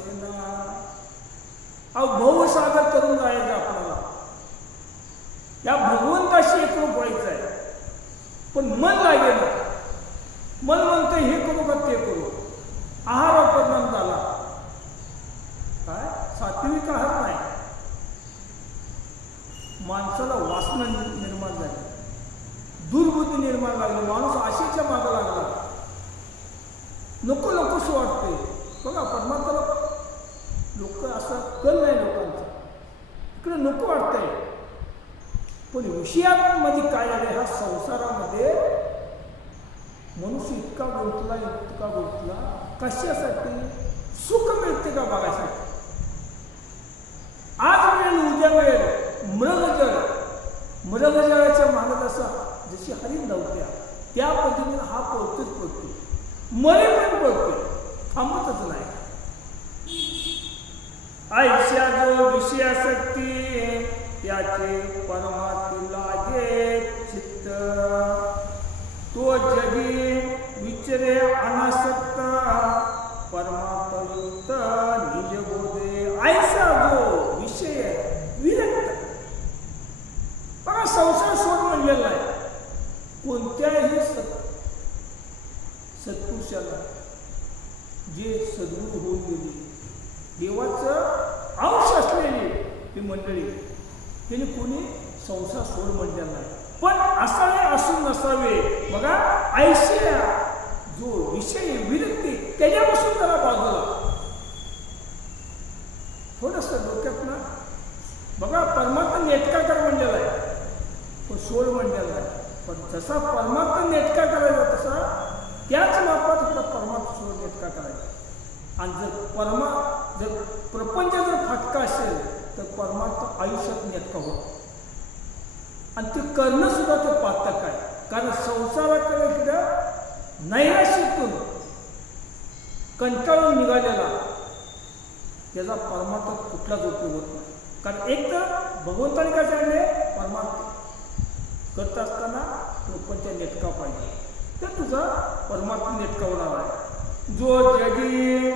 बसेना. अहो भवसागर करून जायचं आपल्याला, या भगवंताशी एकरूप व्हायचं आहे. पण मन लागेल, मन म्हणते हे करू का ते करू. आहार परिणाम झाला, काय सात्विक आहार नाही. माणसाला वासना निर्माण झाली, दुर्बुद्धी निर्माण लागली, माणूस आशेच्या मागे लागला. नको नकोशी वाटते. बघा परमात्माला लोक असं कल नाही लोकांचा, इकडे नको वाटतंय. पण विषयांमध्ये काय आहे, ह्या संसारामध्ये मनुष्य इतका गुंतला कशासाठी? सुख मिळते का बघायसाठी. आज मिळेल उद्या मिळेल. मृगजळाच्या मागत असा जशी हरिण धावत्या त्या पद्धतीने हा पळतो, मरे पण पळतो, थांबतच नाही. आयुष्या जो विषयासक्ती त्याचे परमात्मे लागे चित्त. तो जगी विचरे अनासक्त परमात्मयुक्त निज बोधे. ऐसा जो विषय विरक्त. बघा संसार सोड म्हणलेला आहे. कोणत्याही सत्पुरुषाला जे सद्गुरू होऊन गेले, देवाचं अंश असलेली ही मंडळी, त्यांनी कोणी संसार सोड म्हणलेला नाही. पण असावे असून नसावे. बघा ऐशा जो विषय विरक्ती त्याच्यापासून जरा बाजूला थोडस डोक्यात ना. बघा परमात्मा नेटका कर म्हणलेला आहे, पण सोड म्हणलेला आहे. पण जसा परमात्मा नेटका करायचा तसा त्याच मापात इकडं परमात्मा सोड नेटका करायचा. आणि जर प्रपंच जर फाटका असेल तर परमात्मा आयुष्यात नेटका होतो. आणि ते करणं सुद्धा ते पातक आहे. कारण संसाराकडे इकडं नैराश्यातून कंटाळून निघालेला त्याचा परमात्मा कुठलाच उपयोग होत नाही. कारण एक तर भगवंताने काय सांगितले, परमात्मा करत असताना प्रपंच नेटका पाहिजे, तर तुझा परमात्मा नेटका होणार आहे. जो जगी